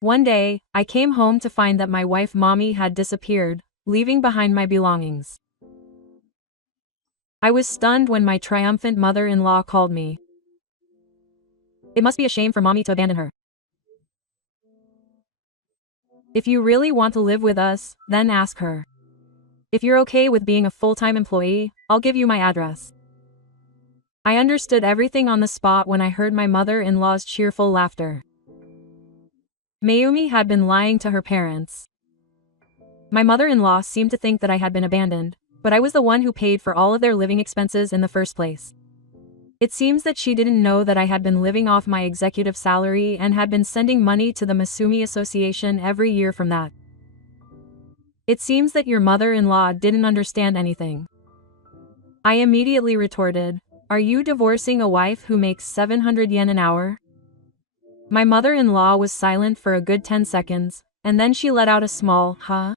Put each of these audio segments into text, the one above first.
One day, I came home to find that my wife Mommy had disappeared, leaving behind my belongings. I was stunned when my triumphant mother-in-law called me. It must be a shame for Mommy to abandon her. If you really want to live with us, then ask her. If you're okay with being a full-time employee, I'll give you my address. I understood everything on the spot when I heard my mother-in-law's cheerful laughter. Mayumi had been lying to her parents. My mother-in-law seemed to think that I had been abandoned, but I was the one who paid for all of their living expenses in the first place. It seems that she didn't know that I had been living off my executive salary and had been sending money to the Masumi Association every year from that. It seems that your mother-in-law didn't understand anything. I immediately retorted, "Are you divorcing a wife who makes 700 yen an hour?" My mother-in-law was silent for a good 10 seconds, and then she let out a small, "Huh?"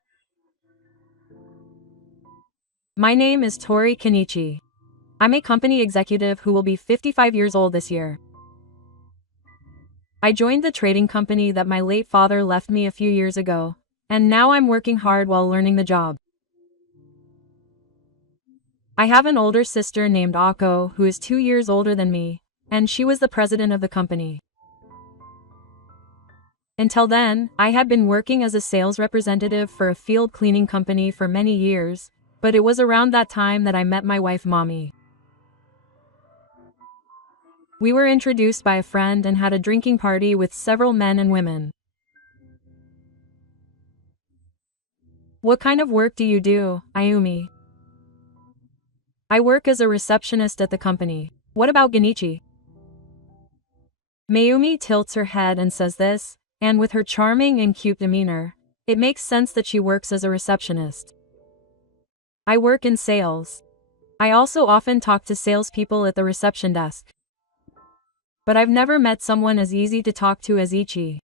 My name is Tori Kenichi. I'm a company executive who will be 55 years old this year. I joined the trading company that my late father left me a few years ago, and now I'm working hard while learning the job. I have an older sister named Ako who is 2 years older than me, and she was the president of the company. Until then, I had been working as a sales representative for a field cleaning company for many years, but it was around that time that I met my wife Mommy. We were introduced by a friend and had a drinking party with several men and women. "What kind of work do you do, Ayumi?" "I work as a receptionist at the company. What about Genichi?" Mayumi tilts her head and says this, and with her charming and cute demeanor, it makes sense that she works as a receptionist. "I work in sales. I also often talk to salespeople at the reception desk. But I've never met someone as easy to talk to as Ichi."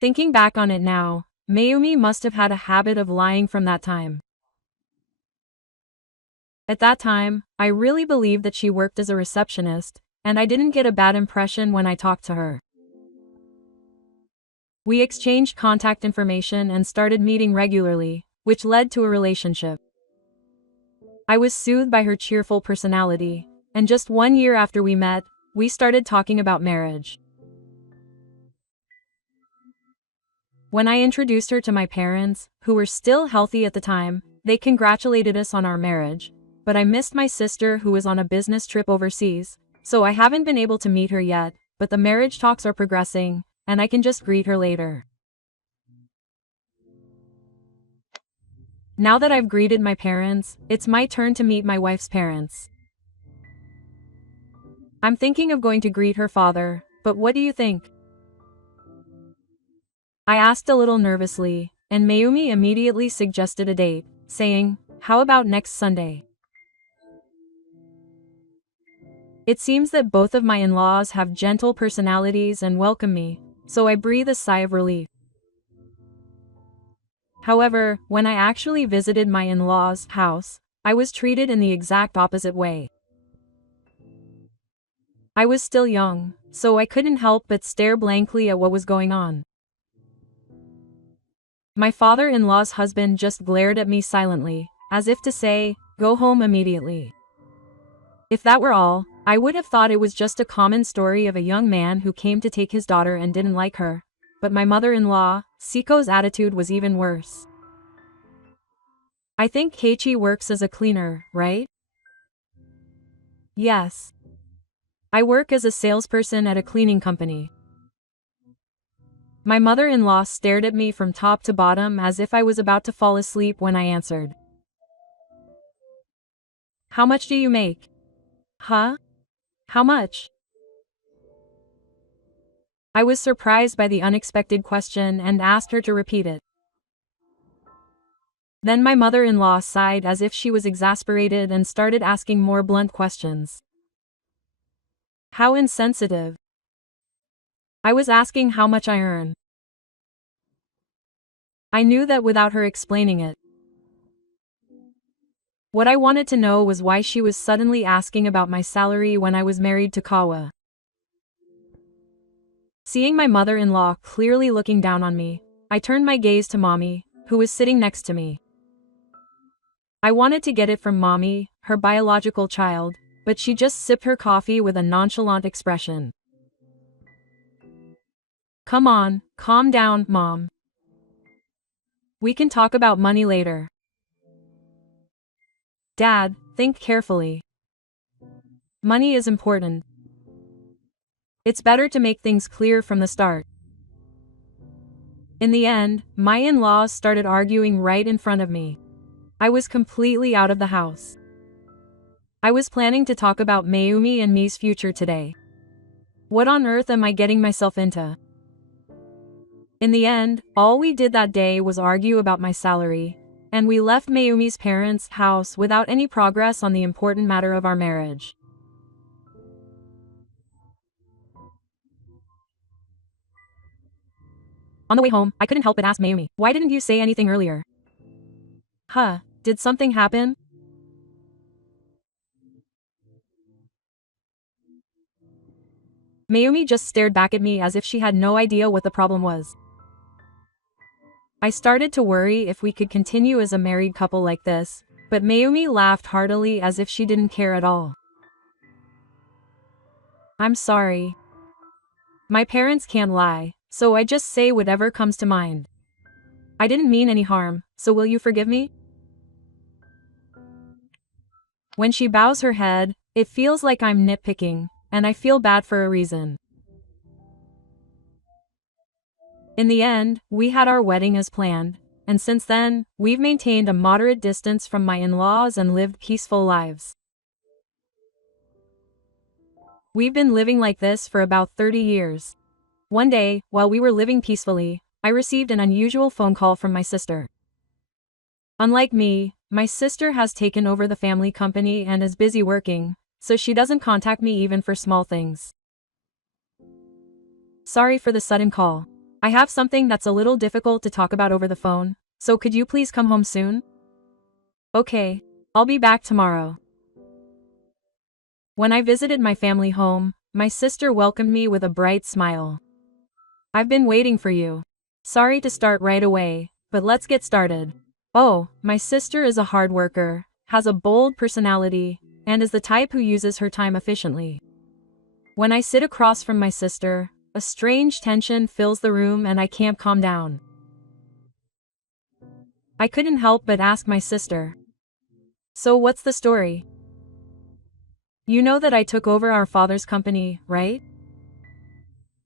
Thinking back on it now, Mayumi must have had a habit of lying from that time. At that time, I really believed that she worked as a receptionist, and I didn't get a bad impression when I talked to her. We exchanged contact information and started meeting regularly, which led to a relationship. I was soothed by her cheerful personality, and just 1 year after we met, we started talking about marriage. When I introduced her to my parents, who were still healthy at the time, they congratulated us on our marriage, but I missed my sister who was on a business trip overseas, so I haven't been able to meet her yet, but the marriage talks are progressing, and I can just greet her later. Now that I've greeted my parents, it's my turn to meet my wife's parents. I'm thinking of going to greet her father, but what do you think? I asked a little nervously, and Mayumi immediately suggested a date, saying, "How about next Sunday?" It seems that both of my in-laws have gentle personalities and welcome me, so I breathe a sigh of relief. However, when I actually visited my in-laws' house, I was treated in the exact opposite way. I was still young, so I couldn't help but stare blankly at what was going on. My father-in-law's husband just glared at me silently, as if to say, "Go home immediately." If that were all, I would have thought it was just a common story of a young man who came to take his daughter and didn't like her, but my mother-in-law, Siko's attitude was even worse. "I think Keiichi works as a cleaner, right?" "Yes. I work as a salesperson at a cleaning company." My mother-in-law stared at me from top to bottom as if I was about to fall asleep when I answered. "How much do you make?" "Huh? How much?" I was surprised by the unexpected question and asked her to repeat it. Then my mother-in-law sighed as if she was exasperated and started asking more blunt questions. How insensitive. I was asking how much I earn. I knew that without her explaining it. What I wanted to know was why she was suddenly asking about my salary when I was married to Kawa. Seeing my mother-in-law clearly looking down on me, I turned my gaze to Mommy, who was sitting next to me. I wanted to get it from Mommy, her biological child, but she just sipped her coffee with a nonchalant expression. Come on, calm down, Mom. We can talk about money later. Dad, think carefully. Money is important. It's better to make things clear from the start. In the end, my in-laws started arguing right in front of me. I was completely out of the house. I was planning to talk about Mayumi and me's future today. What on earth am I getting myself into? In the end, all we did that day was argue about my salary, and we left Mayumi's parents' house without any progress on the important matter of our marriage. On the way home, I couldn't help but ask Mayumi, why didn't you say anything earlier? Huh, did something happen? Mayumi just stared back at me as if she had no idea what the problem was. I started to worry if we could continue as a married couple like this, but Mayumi laughed heartily as if she didn't care at all. I'm sorry. My parents can't lie, so I just say whatever comes to mind. I didn't mean any harm, so will you forgive me? When she bows her head, it feels like I'm nitpicking, and I feel bad for a reason. In the end, we had our wedding as planned, and since then, we've maintained a moderate distance from my in-laws and lived peaceful lives. We've been living like this for about 30 years. One day, while we were living peacefully, I received an unusual phone call from my sister. Unlike me, my sister has taken over the family company and is busy working, so she doesn't contact me even for small things. Sorry for the sudden call. I have something that's a little difficult to talk about over the phone, so could you please come home soon? Okay, I'll be back tomorrow. When I visited my family home, my sister welcomed me with a bright smile. I've been waiting for you. Sorry to start right away, but let's get started. Oh, my sister is a hard worker, has a bold personality, and is the type who uses her time efficiently. When I sit across from my sister, a strange tension fills the room and I can't calm down. I couldn't help but ask my sister. So what's the story? You know that I took over our father's company, right?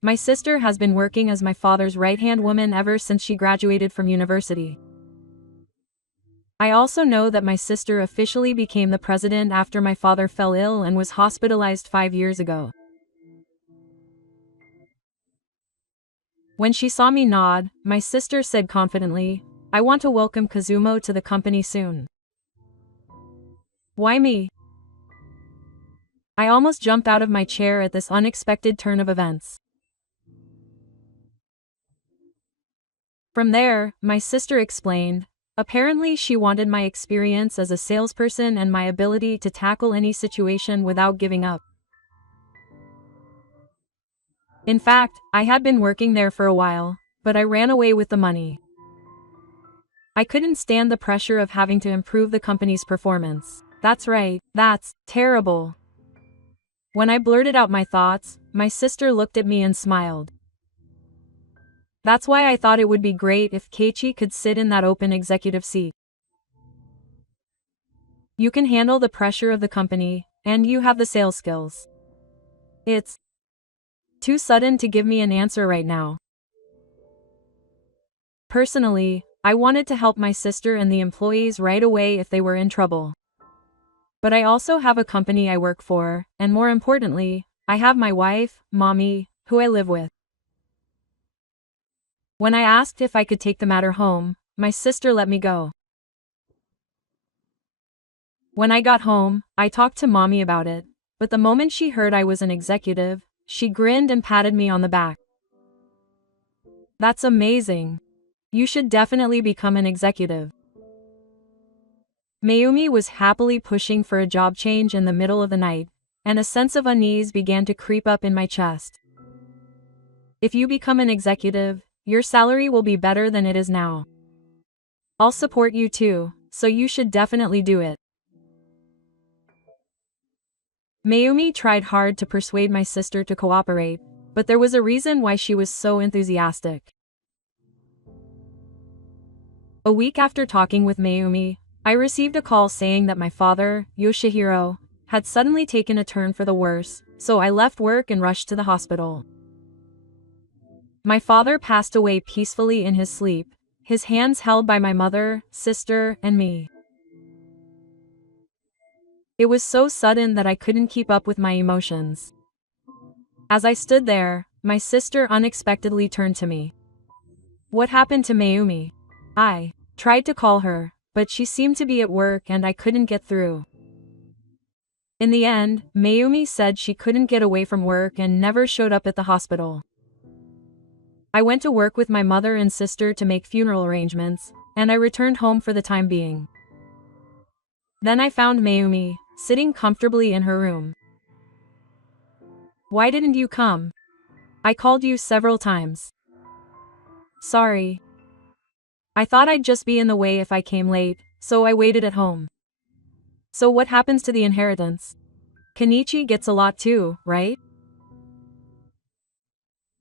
My sister has been working as my father's right-hand woman ever since she graduated from university. I also know that my sister officially became the president after my father fell ill and was hospitalized 5 years ago. When she saw me nod, my sister said confidently, I want to welcome Kazumo to the company soon. Why me? I almost jumped out of my chair at this unexpected turn of events. From there, my sister explained, apparently she wanted my experience as a salesperson and my ability to tackle any situation without giving up. In fact, I had been working there for a while, but I ran away with the money. I couldn't stand the pressure of having to improve the company's performance. That's right, that's terrible. When I blurted out my thoughts, my sister looked at me and smiled. That's why I thought it would be great if Keiichi could sit in that open executive seat. You can handle the pressure of the company, and you have the sales skills. It's too sudden to give me an answer right now. Personally, I wanted to help my sister and the employees right away if they were in trouble. But I also have a company I work for, and more importantly, I have my wife, Mommy, who I live with. When I asked if I could take the matter home, my sister let me go. When I got home, I talked to Mommy about it, but the moment she heard I was an executive, she grinned and patted me on the back. That's amazing. You should definitely become an executive. Mayumi was happily pushing for a job change in the middle of the night, and a sense of unease began to creep up in my chest. If you become an executive, your salary will be better than it is now. I'll support you too, so you should definitely do it. Mayumi tried hard to persuade my sister to cooperate, but there was a reason why she was so enthusiastic. A week after talking with Mayumi, I received a call saying that my father, Yoshihiro, had suddenly taken a turn for the worse, so I left work and rushed to the hospital. My father passed away peacefully in his sleep, his hands held by my mother, sister, and me. It was so sudden that I couldn't keep up with my emotions. As I stood there, my sister unexpectedly turned to me. "What happened to Mayumi?" I tried to call her, but she seemed to be at work and I couldn't get through. In the end, Mayumi said she couldn't get away from work and never showed up at the hospital. I went to work with my mother and sister to make funeral arrangements, and I returned home for the time being. Then I found Mayumi, sitting comfortably in her room. "Why didn't you come? I called you several times." "Sorry. I thought I'd just be in the way if I came late, so I waited at home." "So what happens to the inheritance? Kenichi gets a lot too, right?"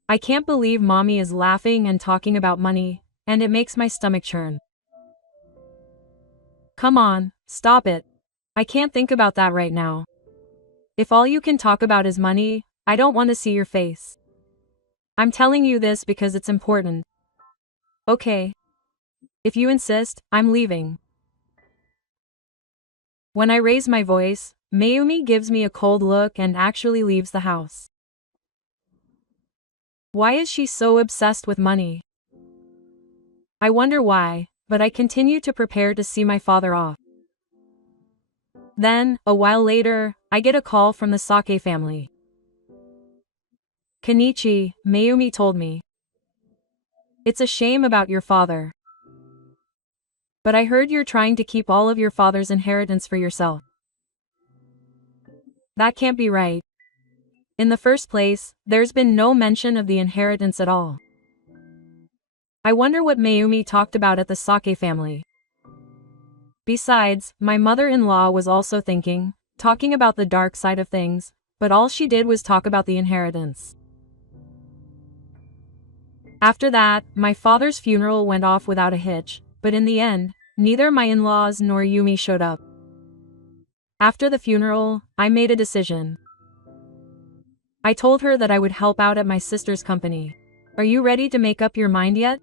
I can't believe mommy is laughing and talking about money, and it makes my stomach churn. "Come on, stop it. I can't think about that right now. If all you can talk about is money, I don't want to see your face. I'm telling you this because it's important." "Okay. If you insist, I'm leaving." When I raise my voice, Mayumi gives me a cold look and actually leaves the house. Why is she so obsessed with money? I wonder why, but I continue to prepare to see my father off. Then, a while later, I get a call from the Sake family. "Kenichi," Mayumi told me. "It's a shame about your father. But I heard you're trying to keep all of your father's inheritance for yourself." That can't be right. In the first place, there's been no mention of the inheritance at all. I wonder what Mayumi talked about at the Sake family. Besides, my mother-in-law was also talking about the dark side of things, but all she did was talk about the inheritance. After that, my father's funeral went off without a hitch, but in the end, neither my in-laws nor Yumi showed up. After the funeral, I made a decision. I told her that I would help out at my sister's company. "Are you ready to make up your mind yet?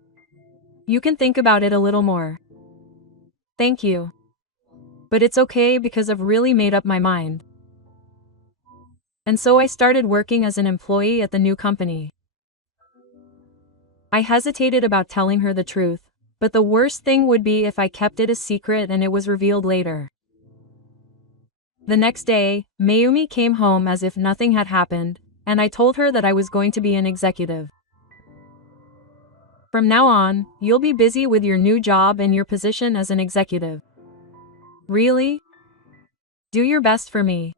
You can think about it a little more." "Thank you. But it's okay because I've really made up my mind." And so I started working as an employee at the new company. I hesitated about telling her the truth, but the worst thing would be if I kept it a secret and it was revealed later. The next day, Mayumi came home as if nothing had happened, and I told her that I was going to be an executive. "From now on, you'll be busy with your new job and your position as an executive." "Really? Do your best for me."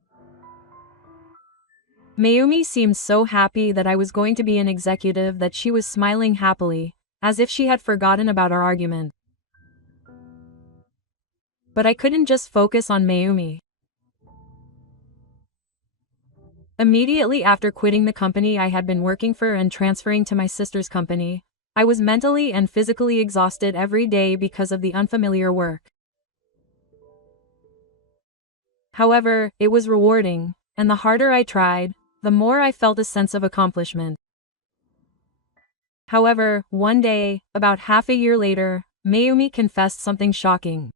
Mayumi seemed so happy that I was going to be an executive that she was smiling happily, as if she had forgotten about our argument. But I couldn't just focus on Mayumi. Immediately after quitting the company I had been working for and transferring to my sister's company, I was mentally and physically exhausted every day because of the unfamiliar work. However, it was rewarding, and the harder I tried, the more I felt a sense of accomplishment. However, one day, about half a year later, Mayumi confessed something shocking.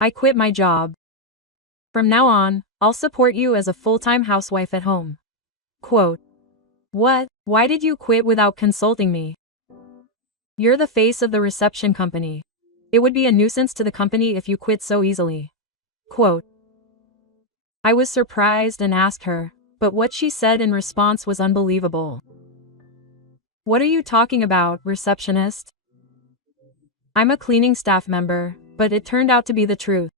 "I quit my job. From now on, I'll support you as a full-time housewife at home." Quote. "What? Why did you quit without consulting me? You're the face of the reception company. It would be a nuisance to the company if you quit so easily." Quote. I was surprised and asked her, but what she said in response was unbelievable. "What are you talking about, receptionist? I'm a cleaning staff member," but it turned out to be the truth.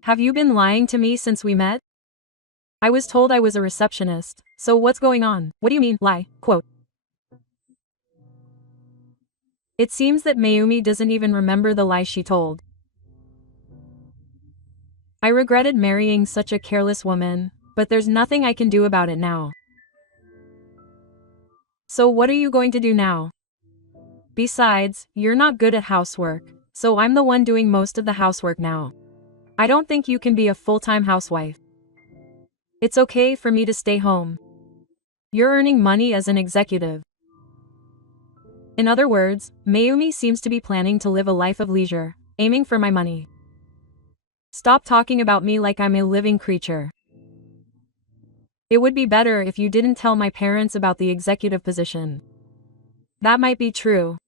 "Have you been lying to me since we met? I was told I was a receptionist, so what's going on? What do you mean, lie? Quote. It seems that Mayumi doesn't even remember the lie she told. I regretted marrying such a careless woman, but there's nothing I can do about it now. So what are you going to do now? Besides, you're not good at housework, so I'm the one doing most of the housework now. I don't think you can be a full-time housewife. It's okay for me to stay home. You're earning money as an executive. In other words, Mayumi seems to be planning to live a life of leisure, aiming for my money. Stop talking about me like I'm a living creature. It would be better if you didn't tell my parents about the executive position. That might be true.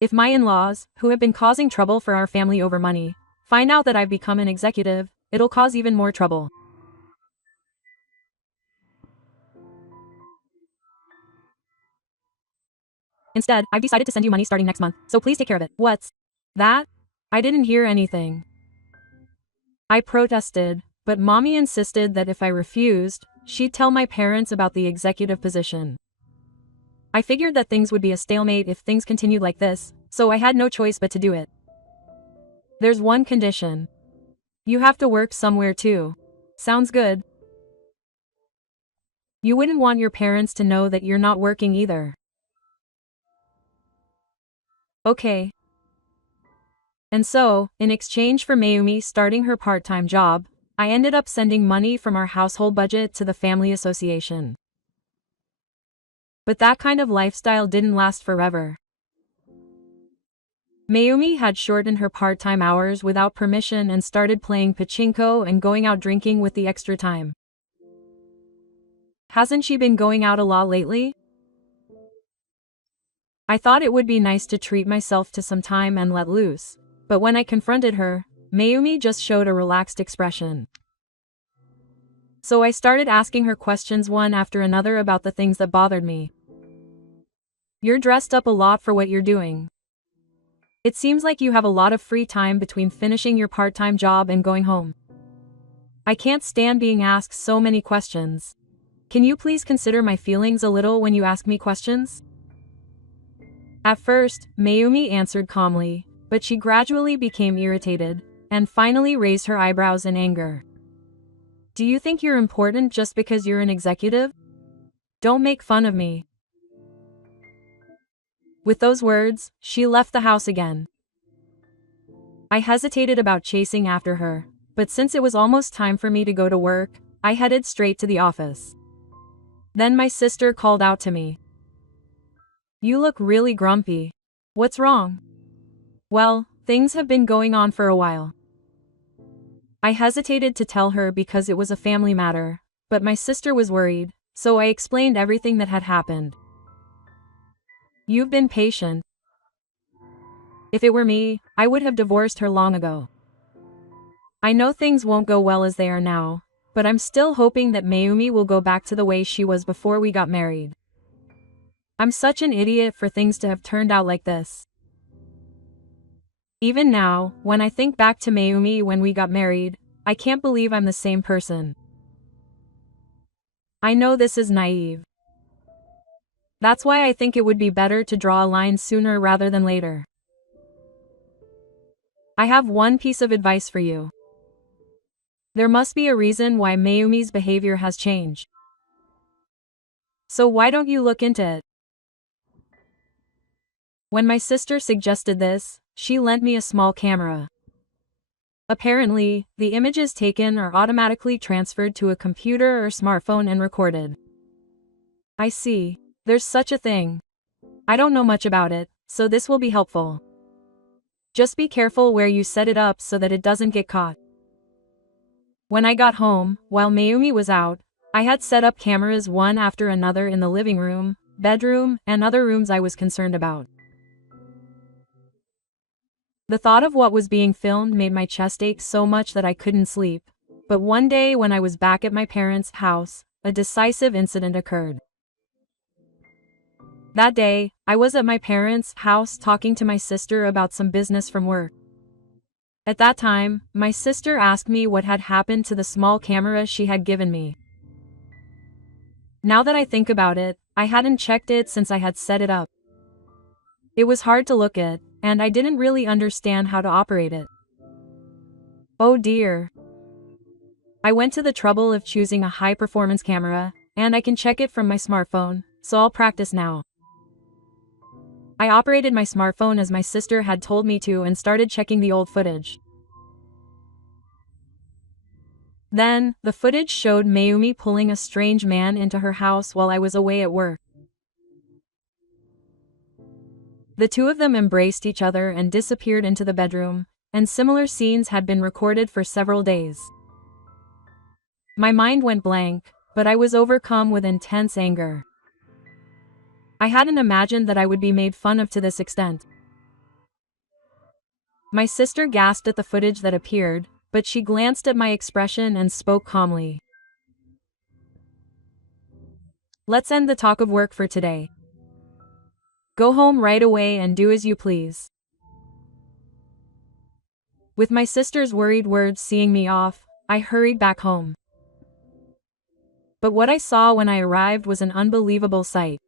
If my in-laws, who have been causing trouble for our family over money, find out that I've become an executive, it'll cause even more trouble. Instead, I've decided to send you money starting next month, so please take care of it. What's that? I didn't hear anything. I protested, but Mommy insisted that if I refused, she'd tell my parents about the executive position. I figured that things would be a stalemate if things continued like this, so I had no choice but to do it. There's one condition. You have to work somewhere too. Sounds good. You wouldn't want your parents to know that you're not working either. Okay. And so, in exchange for Mayumi starting her part-time job, I ended up sending money from our household budget to the family association. But that kind of lifestyle didn't last forever. Mayumi had shortened her part-time hours without permission and started playing pachinko and going out drinking with the extra time. Hasn't she been going out a lot lately? I thought it would be nice to treat myself to some time and let loose, but when I confronted her, Mayumi just showed a relaxed expression. So I started asking her questions one after another about the things that bothered me. You're dressed up a lot for what you're doing. It seems like you have a lot of free time between finishing your part-time job and going home. I can't stand being asked so many questions. Can you please consider my feelings a little when you ask me questions? At first, Mayumi answered calmly, but she gradually became irritated, and finally raised her eyebrows in anger. Do you think you're important just because you're an executive? Don't make fun of me. With those words, she left the house again. I hesitated about chasing after her, but since it was almost time for me to go to work, I headed straight to the office. Then my sister called out to me. You look really grumpy. What's wrong? Well, things have been going on for a while. I hesitated to tell her because it was a family matter, but my sister was worried, so I explained everything that had happened. You've been patient. If it were me, I would have divorced her long ago. I know things won't go well as they are now, but I'm still hoping that Mayumi will go back to the way she was before we got married. I'm such an idiot for things to have turned out like this. Even now, when I think back to Mayumi when we got married, I can't believe I'm the same person. I know this is naive. That's why I think it would be better to draw a line sooner rather than later. I have one piece of advice for you. There must be a reason why Mayumi's behavior has changed. So why don't you look into it? When my sister suggested this, she lent me a small camera. Apparently, the images taken are automatically transferred to a computer or smartphone and recorded. I see. There's such a thing. I don't know much about it, so this will be helpful. Just be careful where you set it up so that it doesn't get caught. When I got home, while Mayumi was out, I had set up cameras one after another in the living room, bedroom, and other rooms I was concerned about. The thought of what was being filmed made my chest ache so much that I couldn't sleep. But one day when I was back at my parents' house, a decisive incident occurred. That day, I was at my parents' house talking to my sister about some business from work. At that time, my sister asked me what had happened to the small camera she had given me. Now that I think about it, I hadn't checked it since I had set it up. It was hard to look at, and I didn't really understand how to operate it. Oh dear. I went to the trouble of choosing a high-performance camera, and I can check it from my smartphone, so I'll practice now. I operated my smartphone as my sister had told me to and started checking the old footage. Then, the footage showed Mayumi pulling a strange man into her house while I was away at work. The two of them embraced each other and disappeared into the bedroom, and similar scenes had been recorded for several days. My mind went blank, but I was overcome with intense anger. I hadn't imagined that I would be made fun of to this extent. My sister gasped at the footage that appeared, but she glanced at my expression and spoke calmly. Let's end the talk of work for today. Go home right away and do as you please. With my sister's worried words seeing me off, I hurried back home. But what I saw when I arrived was an unbelievable sight.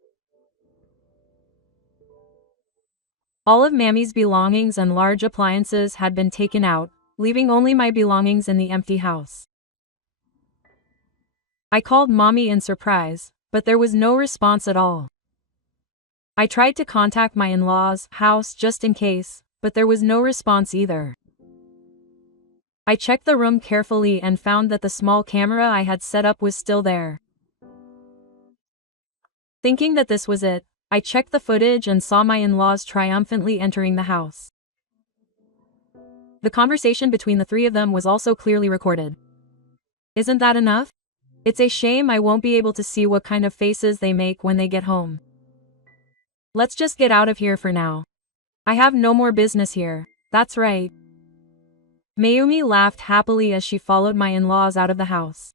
All of Mammy's belongings and large appliances had been taken out, leaving only my belongings in the empty house. I called Mommy in surprise, but there was no response at all. I tried to contact my in-laws' house just in case, but there was no response either. I checked the room carefully and found that the small camera I had set up was still there. Thinking that this was it, I checked the footage and saw my in-laws triumphantly entering the house. The conversation between the three of them was also clearly recorded. Isn't that enough? It's a shame I won't be able to see what kind of faces they make when they get home. Let's just get out of here for now. I have no more business here, that's right. Mayumi laughed happily as she followed my in-laws out of the house.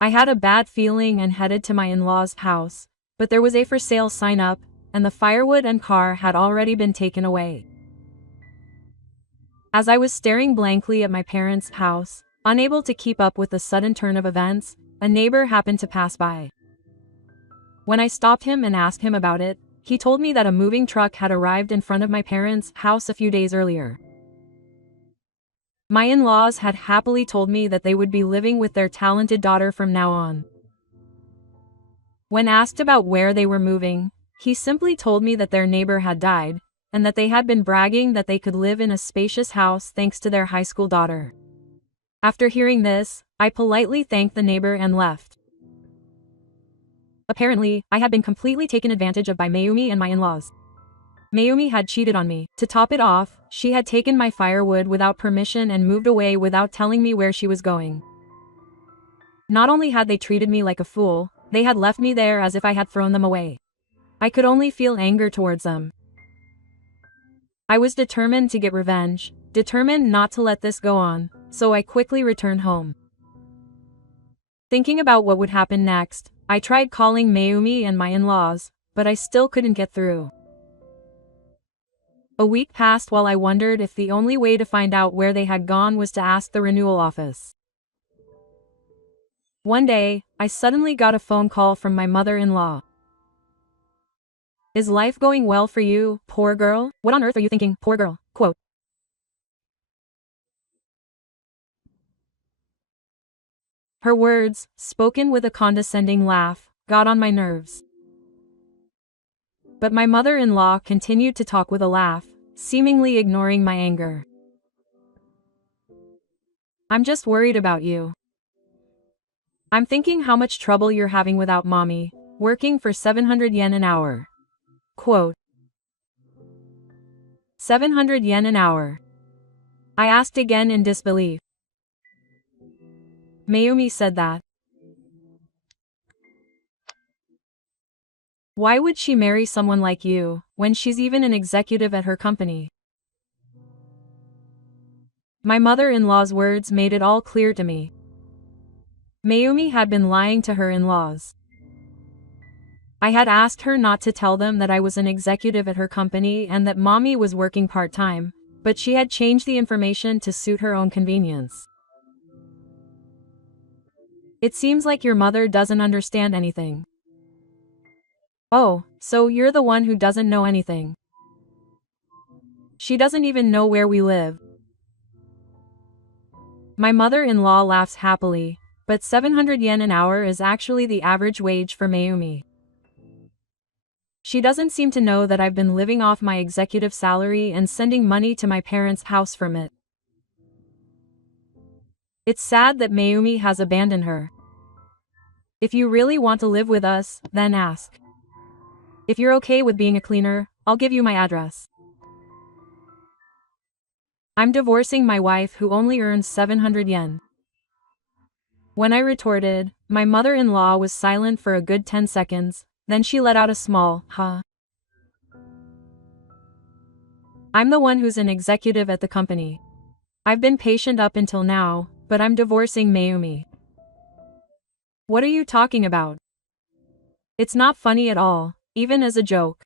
I had a bad feeling and headed to my in-laws' house, but there was a for sale sign up, and the firewood and car had already been taken away. As I was staring blankly at my parents' house, unable to keep up with the sudden turn of events, a neighbor happened to pass by. When I stopped him and asked him about it, he told me that a moving truck had arrived in front of my parents' house a few days earlier. My in-laws had happily told me that they would be living with their talented daughter from now on. When asked about where they were moving, he simply told me that their neighbor had died, and that they had been bragging that they could live in a spacious house thanks to their high school daughter. After hearing this, I politely thanked the neighbor and left. Apparently, I had been completely taken advantage of by Mayumi and my in-laws. Mayumi had cheated on me. To top it off, she had taken my firewood without permission and moved away without telling me where she was going. Not only had they treated me like a fool, they had left me there as if I had thrown them away. I could only feel anger towards them. I was determined to get revenge, determined not to let this go on, so I quickly returned home. Thinking about what would happen next, I tried calling Mayumi and my in-laws, but I still couldn't get through. A week passed while I wondered if the only way to find out where they had gone was to ask the renewal office. One day, I suddenly got a phone call from my mother-in-law. Is life going well for you, poor girl? What on earth are you thinking, poor girl? Quote. Her words, spoken with a condescending laugh, got on my nerves. But my mother-in-law continued to talk with a laugh, seemingly ignoring my anger. I'm just worried about you. I'm thinking how much trouble you're having without mommy, working for 700 yen an hour. Quote. 700 yen an hour. I asked again in disbelief. Mayumi said that. Why would she marry someone like you, when she's even an executive at her company? My mother-in-law's words made it all clear to me. Mayumi had been lying to her in-laws. I had asked her not to tell them that I was an executive at her company and that mommy was working part-time, but she had changed the information to suit her own convenience. It seems like your mother doesn't understand anything. Oh, so you're the one who doesn't know anything. She doesn't even know where we live. My mother-in-law laughs happily, but 700 yen an hour is actually the average wage for Mayumi. She doesn't seem to know that I've been living off my executive salary and sending money to my parents' house from it. It's sad that Mayumi has abandoned her. If you really want to live with us, then ask. If you're okay with being a cleaner, I'll give you my address. I'm divorcing my wife who only earns 700 yen. When I retorted, my mother-in-law was silent for a good 10 seconds, then she let out a small, huh. I'm the one who's an executive at the company. I've been patient up until now, but I'm divorcing Mayumi. What are you talking about? It's not funny at all, even as a joke.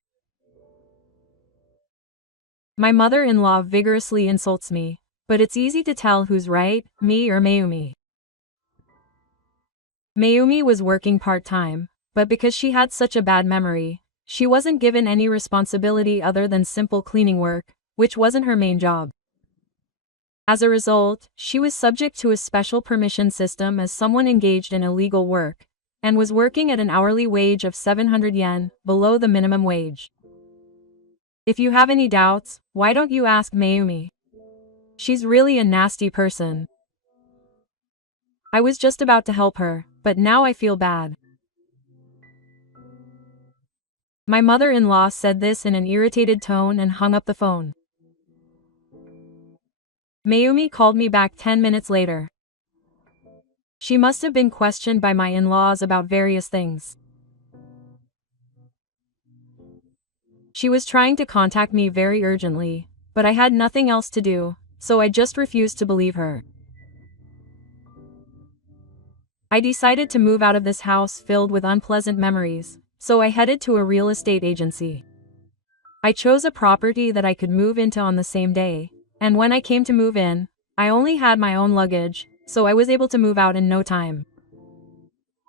My mother-in-law vigorously insults me, but it's easy to tell who's right, me or Mayumi. Mayumi was working part-time, but because she had such a bad memory, she wasn't given any responsibility other than simple cleaning work, which wasn't her main job. As a result, she was subject to a special permission system as someone engaged in illegal work, and was working at an hourly wage of 700 yen, below the minimum wage. If you have any doubts, why don't you ask Mayumi? She's really a nasty person. I was just about to help her, but now I feel bad. My mother-in-law said this in an irritated tone and hung up the phone. Mayumi called me back 10 minutes later. She must have been questioned by my in-laws about various things. She was trying to contact me very urgently, but I had nothing else to do, so I just refused to believe her. I decided to move out of this house filled with unpleasant memories, so I headed to a real estate agency. I chose a property that I could move into on the same day, and when I came to move in, I only had my own luggage, so I was able to move out in no time.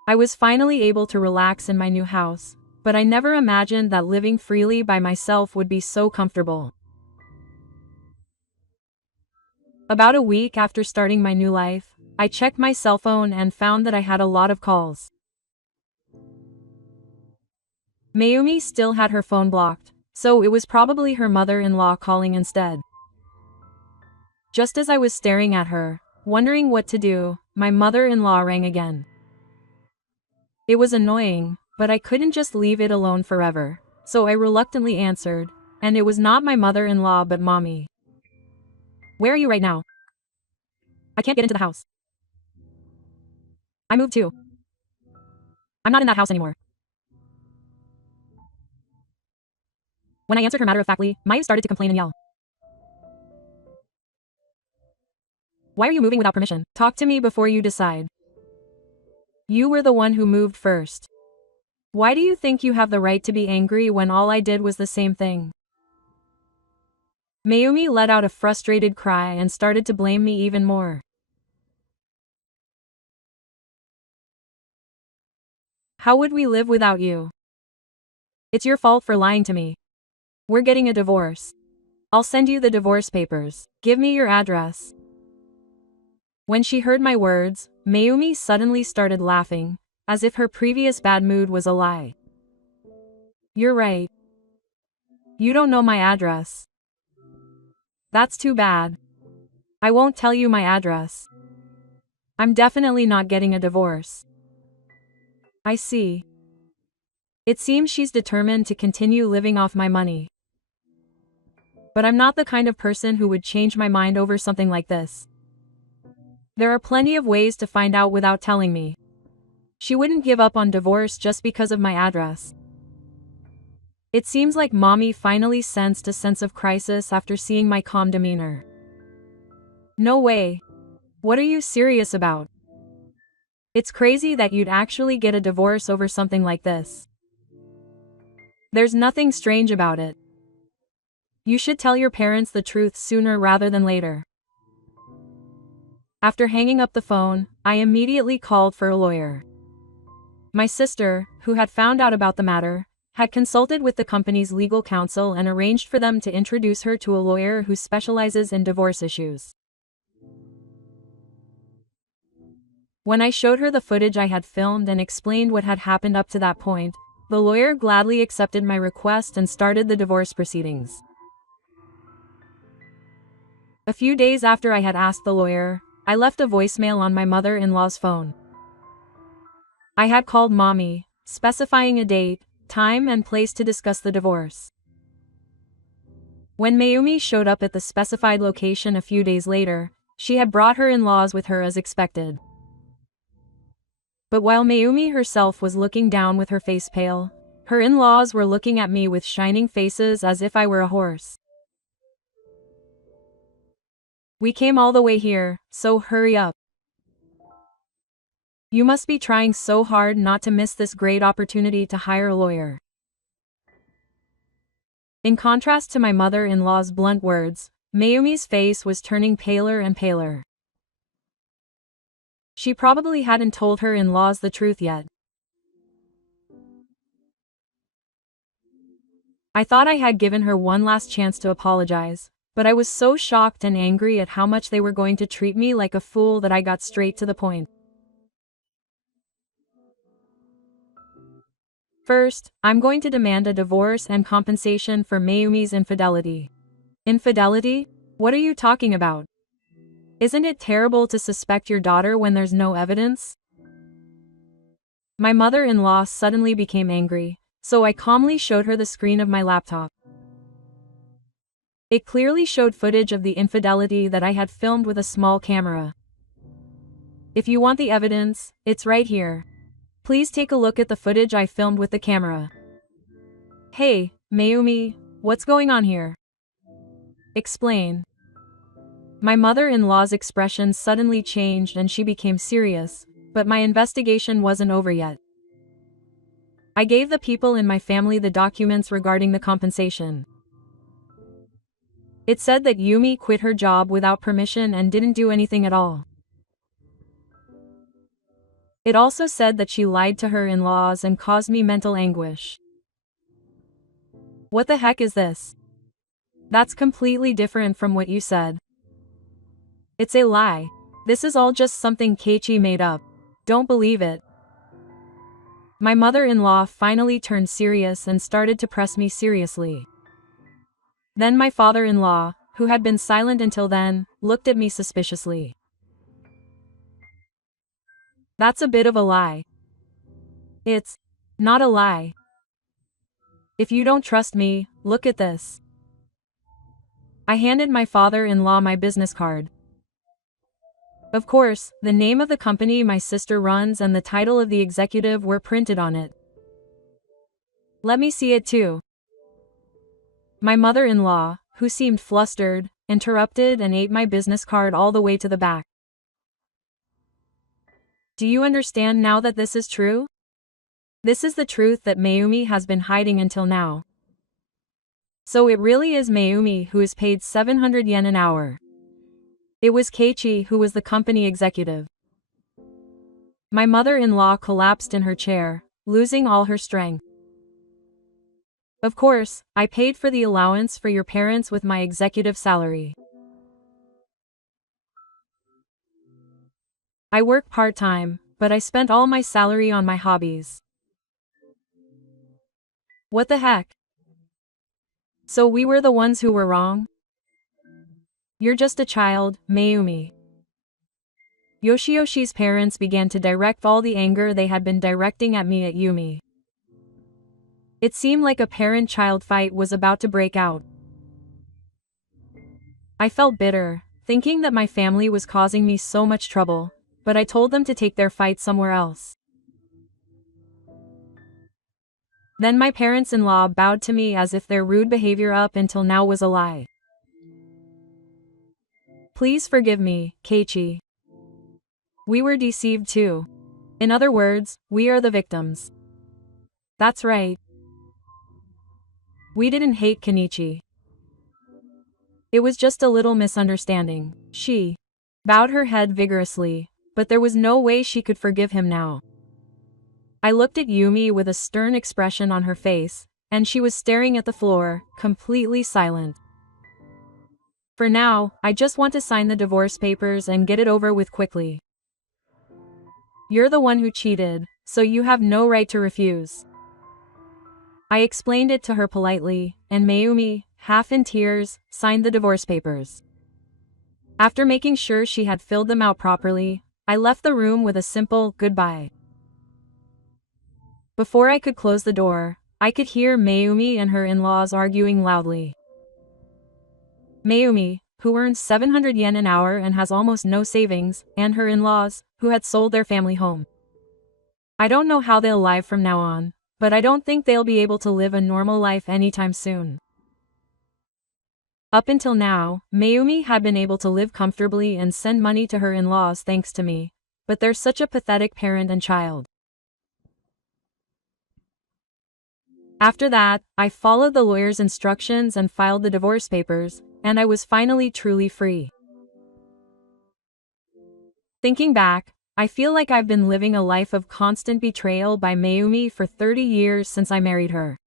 I was finally able to relax in my new house, but I never imagined that living freely by myself would be so comfortable. About a week after starting my new life, I checked my cell phone and found that I had a lot of calls. Mayumi still had her phone blocked, so it was probably her mother-in-law calling instead. Just as I was staring at her, wondering what to do, my mother-in-law rang again. It was annoying, but I couldn't just leave it alone forever, so I reluctantly answered, and it was not my mother-in-law but Mommy. Where are you right now? I can't get into the house. I moved too. I'm not in that house anymore. When I answered her matter-of-factly, Maya started to complain and yell. Why are you moving without permission? Talk to me before you decide. You were the one who moved first. Why do you think you have the right to be angry when all I did was the same thing? Mayumi let out a frustrated cry and started to blame me even more. How would we live without you? It's your fault for lying to me. We're getting a divorce. I'll send you the divorce papers. Give me your address. When she heard my words, Mayumi suddenly started laughing, as if her previous bad mood was a lie. You're right. You don't know my address. That's too bad. I won't tell you my address. I'm definitely not getting a divorce. I see. It seems she's determined to continue living off my money. But I'm not the kind of person who would change my mind over something like this. There are plenty of ways to find out without telling me. She wouldn't give up on divorce just because of my address. It seems like Mommy finally sensed a sense of crisis after seeing my calm demeanor. No way. What are you serious about? It's crazy that you'd actually get a divorce over something like this. There's nothing strange about it. You should tell your parents the truth sooner rather than later. After hanging up the phone, I immediately called for a lawyer. My sister, who had found out about the matter, had consulted with the company's legal counsel and arranged for them to introduce her to a lawyer who specializes in divorce issues. When I showed her the footage I had filmed and explained what had happened up to that point, the lawyer gladly accepted my request and started the divorce proceedings. A few days after I had asked the lawyer, I left a voicemail on my mother-in-law's phone. I had called Mommy, specifying a date, time and place to discuss the divorce. When Mayumi showed up at the specified location a few days later, she had brought her in-laws with her as expected. But while Mayumi herself was looking down with her face pale, her in-laws were looking at me with shining faces as if I were a horse. We came all the way here, so hurry up. You must be trying so hard not to miss this great opportunity to hire a lawyer. In contrast to my mother-in-law's blunt words, Mayumi's face was turning paler and paler. She probably hadn't told her in-laws the truth yet. I thought I had given her one last chance to apologize, but I was so shocked and angry at how much they were going to treat me like a fool that I got straight to the point. First, I'm going to demand a divorce and compensation for Mayumi's infidelity. Infidelity? What are you talking about? Isn't it terrible to suspect your daughter when there's no evidence? My mother-in-law suddenly became angry, so I calmly showed her the screen of my laptop. It clearly showed footage of the infidelity that I had filmed with a small camera. If you want the evidence, it's right here. Please take a look at the footage I filmed with the camera. Hey, Mayumi, what's going on here? Explain. My mother-in-law's expression suddenly changed and she became serious, but my investigation wasn't over yet. I gave the people in my family the documents regarding the compensation. It said that Yumi quit her job without permission and didn't do anything at all. It also said that she lied to her in-laws and caused me mental anguish. What the heck is this? That's completely different from what you said. It's a lie. This is all just something Keiichi made up. Don't believe it. My mother-in-law finally turned serious and started to press me seriously. Then my father-in-law, who had been silent until then, looked at me suspiciously. That's a bit of a lie. It's not a lie. If you don't trust me, look at this. I handed my father-in-law my business card. Of course, the name of the company my sister runs and the title of the executive were printed on it. Let me see it too. My mother-in-law, who seemed flustered, interrupted and ate my business card all the way to the back. Do you understand now that this is true? This is the truth that Mayumi has been hiding until now. So it really is Mayumi who is paid 700 yen an hour. It was Keiichi who was the company executive. My mother-in-law collapsed in her chair, losing all her strength. Of course, I paid for the allowance for your parents with my executive salary. I work part-time, but I spent all my salary on my hobbies. What the heck? So we were the ones who were wrong? You're just a child, Mayumi. Yoshiyoshi's parents began to direct all the anger they had been directing at me at Yumi. It seemed like a parent-child fight was about to break out. I felt bitter, thinking that my family was causing me so much trouble, but I told them to take their fight somewhere else. Then my parents-in-law bowed to me as if their rude behavior up until now was a lie. Please forgive me, Keiichi. We were deceived too. In other words, we are the victims. That's right. We didn't hate Kenichi. It was just a little misunderstanding. She bowed her head vigorously, but there was no way she could forgive him now. I looked at Yumi with a stern expression on her face, and she was staring at the floor, completely silent. For now, I just want to sign the divorce papers and get it over with quickly. You're the one who cheated, so you have no right to refuse. I explained it to her politely, and Mayumi, half in tears, signed the divorce papers. After making sure she had filled them out properly, I left the room with a simple goodbye. Before I could close the door, I could hear Mayumi and her in-laws arguing loudly. Mayumi, who earns 700 yen an hour and has almost no savings, and her in-laws, who had sold their family home. I don't know how they'll live from now on, but I don't think they'll be able to live a normal life anytime soon. Up until now, Mayumi had been able to live comfortably and send money to her in-laws thanks to me, but they're such a pathetic parent and child. After that, I followed the lawyer's instructions and filed the divorce papers, and I was finally truly free. Thinking back, I feel like I've been living a life of constant betrayal by Mayumi for 30 years since I married her.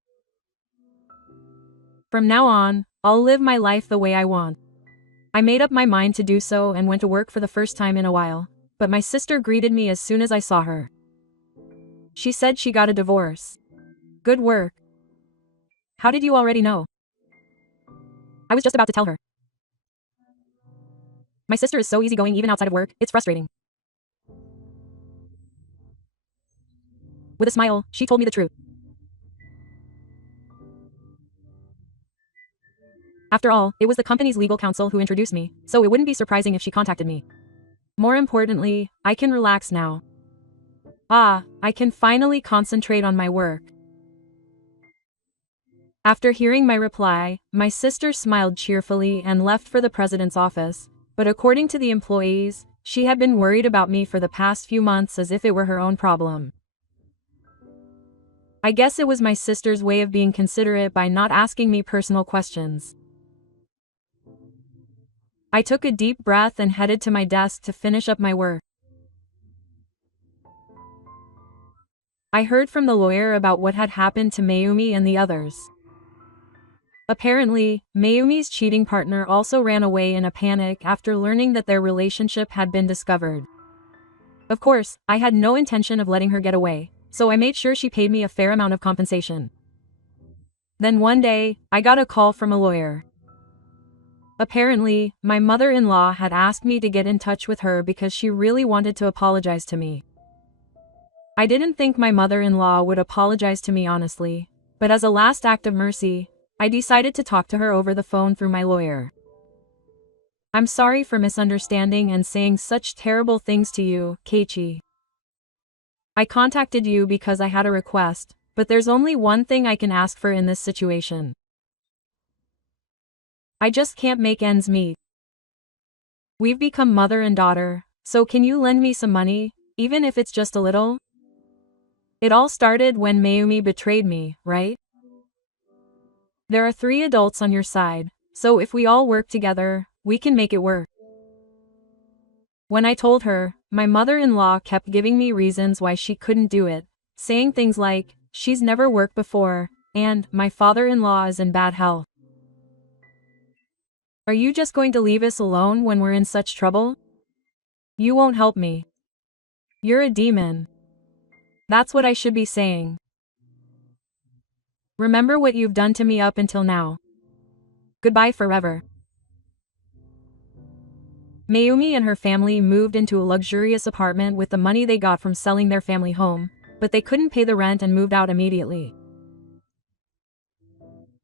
From now on, I'll live my life the way I want. I made up my mind to do so and went to work for the first time in a while, but my sister greeted me as soon as I saw her. She said she got a divorce. Good work. How did you already know? I was just about to tell her. My sister is so easygoing even outside of work, it's frustrating. With a smile, she told me the truth. After all, it was the company's legal counsel who introduced me, so it wouldn't be surprising if she contacted me. More importantly, I can relax now. I can finally concentrate on my work. After hearing my reply, my sister smiled cheerfully and left for the president's office, but according to the employees, she had been worried about me for the past few months as if it were her own problem. I guess it was my sister's way of being considerate by not asking me personal questions. I took a deep breath and headed to my desk to finish up my work. I heard from the lawyer about what had happened to Mayumi and the others. Apparently, Mayumi's cheating partner also ran away in a panic after learning that their relationship had been discovered. Of course, I had no intention of letting her get away, so I made sure she paid me a fair amount of compensation. Then one day, I got a call from a lawyer. Apparently, my mother-in-law had asked me to get in touch with her because she really wanted to apologize to me. I didn't think my mother-in-law would apologize to me honestly, but as a last act of mercy, I decided to talk to her over the phone through my lawyer. I'm sorry for misunderstanding and saying such terrible things to you, Keiichi. I contacted you because I had a request, but there's only one thing I can ask for in this situation. I just can't make ends meet. We've become mother and daughter, so can you lend me some money, even if it's just a little? It all started when Mayumi betrayed me, right? There are 3 adults on your side, so if we all work together, we can make it work. When I told her, my mother-in-law kept giving me reasons why she couldn't do it, saying things like, she's never worked before, and my father-in-law is in bad health. Are you just going to leave us alone when we're in such trouble? You won't help me. You're a demon. That's what I should be saying. Remember what you've done to me up until now. Goodbye forever. Mayumi and her family moved into a luxurious apartment with the money they got from selling their family home, but they couldn't pay the rent and moved out immediately.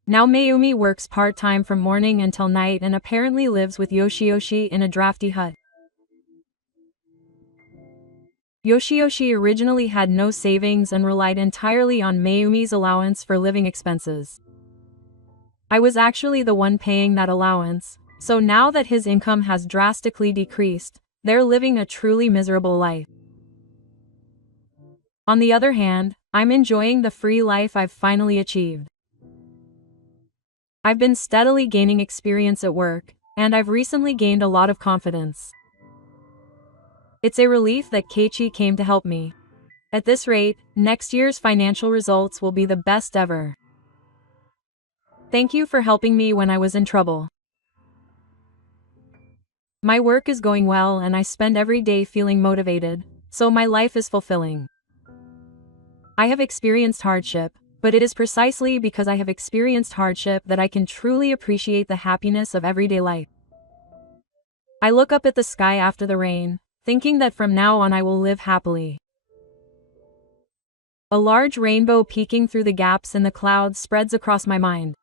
Now Mayumi works part-time from morning until night and apparently lives with Yoshioshi in a drafty hut. Yoshioshi originally had no savings and relied entirely on Mayumi's allowance for living expenses. I was actually the one paying that allowance, so now that his income has drastically decreased, they're living a truly miserable life. On the other hand, I'm enjoying the free life I've finally achieved. I've been steadily gaining experience at work, and I've recently gained a lot of confidence. It's a relief that Keiichi came to help me. At this rate, next year's financial results will be the best ever. Thank you for helping me when I was in trouble. My work is going well and I spend every day feeling motivated, so my life is fulfilling. I have experienced hardship, but it is precisely because I have experienced hardship that I can truly appreciate the happiness of everyday life. I look up at the sky after the rain, thinking that from now on I will live happily. A large rainbow peeking through the gaps in the clouds spreads across my mind.